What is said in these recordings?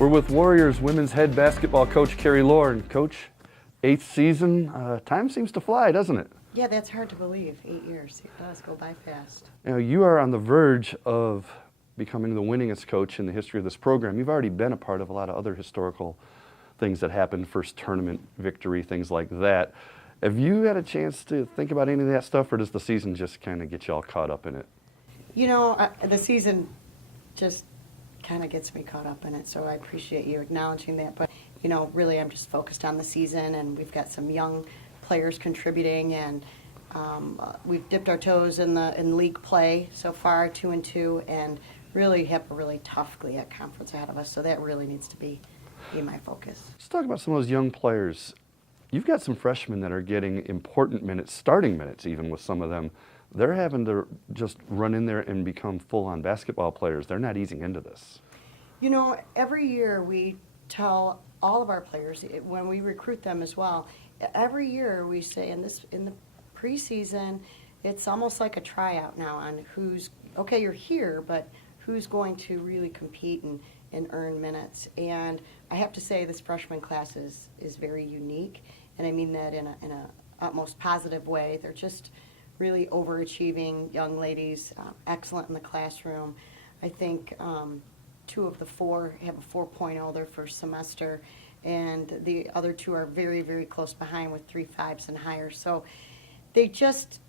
We're with Warriors women's head basketball coach Carrie Lohr. And Coach, 8th season, time seems to fly, doesn't it? Yeah, that's hard to believe. 8 years. It does go by fast. You know, you are on the verge of becoming the winningest coach in the history of this program. You've already been a part of a lot of other historical things that happened, first tournament victory, things like that. Have you had a chance to think about any of that stuff, or does the season just kind of get you all caught up in it? You know, the season just kind of gets me caught up in it, so I appreciate you acknowledging that. But, you know, really I'm just focused on the season, and we've got some young players contributing, and we've dipped our toes in league play so far, 2-2, and really have a really tough GLIAC conference ahead of us, so that really needs to be my focus. Let's talk about some of those young players. You've got some freshmen that are getting important minutes, starting minutes even with some of them. They're having to just run in there and become full-on basketball players. They're not easing into this. You know, every year we tell all of our players, when we recruit them as well, every year we say in the preseason, it's almost like a tryout now on who's, okay, you're here, but who's going to really compete and earn minutes. And I have to say this freshman class is very unique, and I mean that in a utmost positive way. They're just really overachieving young ladies, excellent in the classroom. I think 2 of the 4 have a 4.0 their first semester, and the other 2 are very, very close behind with 3 5s and higher. So they just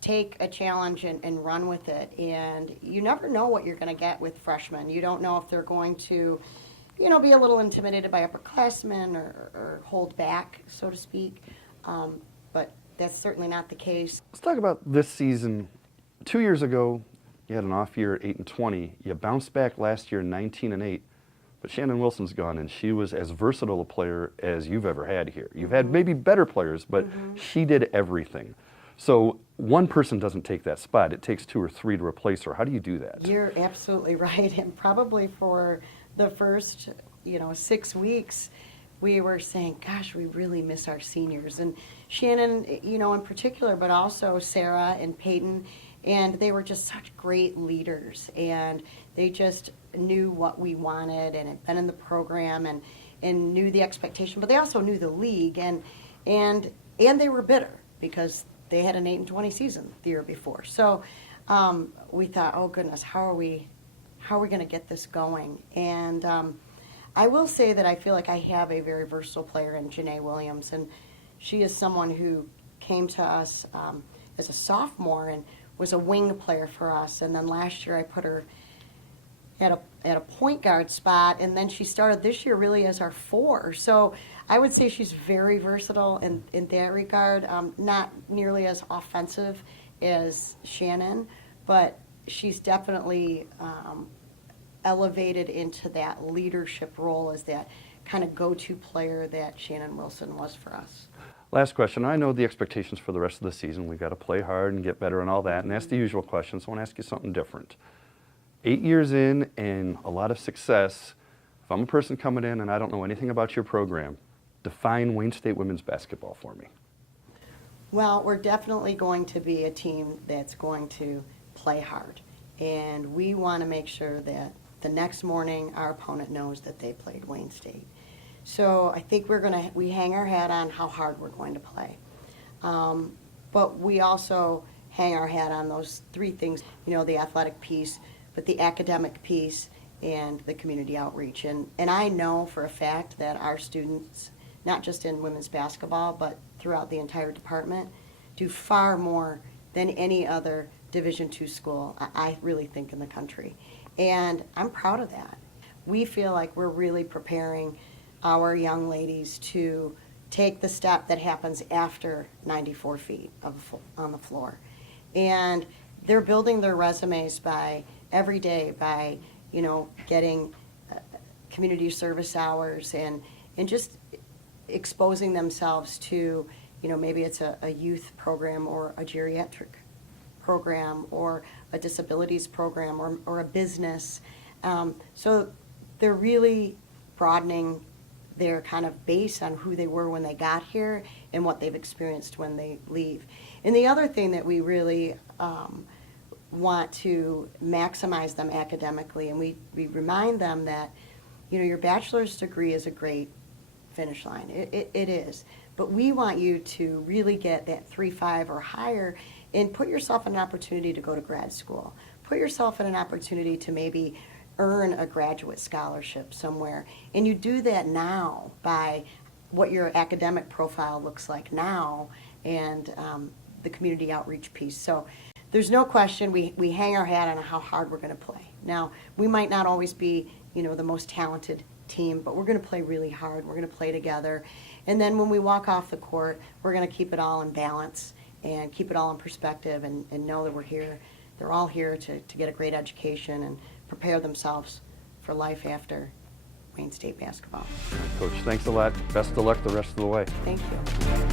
take a challenge and run with it, and you never know what you're going to get with freshmen. You don't know if they're going to, you know, be a little intimidated by upperclassmen or hold back, so to speak, but that's certainly not the case. Let's talk about this season. 2 years ago, you had an off year at 8-20. You bounced back last year 19-8, but Shannon Wilson's gone, and she was as versatile a player as you've ever had here. You've had maybe better players, but she did everything. So one person doesn't take that spot. It takes 2 or 3 to replace her. How do you do that? You're absolutely right, and probably for the first, 6 weeks, we were saying, gosh, we really miss our seniors. And Shannon, in particular, but also Sarah and Peyton, and they were just such great leaders, and they just knew what we wanted and had been in the program and knew the expectation, but they also knew the league, and they were bitter because they had an 8-20 season the year before. So we thought, oh goodness, how are we going to get this going? And I will say that I feel like I have a very versatile player in Janae Williams, and she is someone who came to us as a sophomore and was a wing player for us. And then last year I put her at a point guard spot, and then she started this year really as our 4. So I would say she's very versatile in that regard. Not nearly as offensive as Shannon, but she's definitely elevated into that leadership role as that kind of go-to player that Shannon Wilson was for us. Last question. I know the expectations for the rest of the season. We've got to play hard and get better and all that, and that's the usual question, so I want to ask you something different. 8 years in and a lot of success. If I'm a person coming in and I don't know anything about your program, define Wayne State women's basketball for me. Well, we're definitely going to be a team that's going to play hard, and we want to make sure that the next morning our opponent knows that they played Wayne State. So I think we hang our hat on how hard we're going to play, but we also hang our hat on those 3 things, the athletic piece, but the academic piece and the community outreach. And I know for a fact that our students, not just in women's basketball, but throughout the entire department, do far more than any other Division II school, I really think, in the country. And I'm proud of that. We feel like we're really preparing our young ladies to take the step that happens after 94 feet on the floor. And they're building their resumes every day by getting community service hours and just exposing themselves to, maybe it's a youth program or a geriatric program or a disabilities program or a business. So they're really broadening their kind of base on who they were when they got here and what they've experienced when they leave. And the other thing that we really want to maximize them academically, and we remind them that you know, your bachelor's degree is a great finish line. It is. But we want you to really get that 3.5 or higher and put yourself in an opportunity to go to grad school. Put yourself in an opportunity to maybe earn a graduate scholarship somewhere. And you do that now by what your academic profile looks like now and the community outreach piece. So there's no question we hang our hat on how hard we're going to play. Now, we might not always be, you know, the most talented team, but we're going to play really hard. We're going to play together. And then when we walk off the court, we're going to keep it all in balance and keep it all in perspective and know that we're here. They're all here to get a great education and prepare themselves for life after Wayne State basketball. Coach, thanks a lot. Best of luck the rest of the way. Thank you.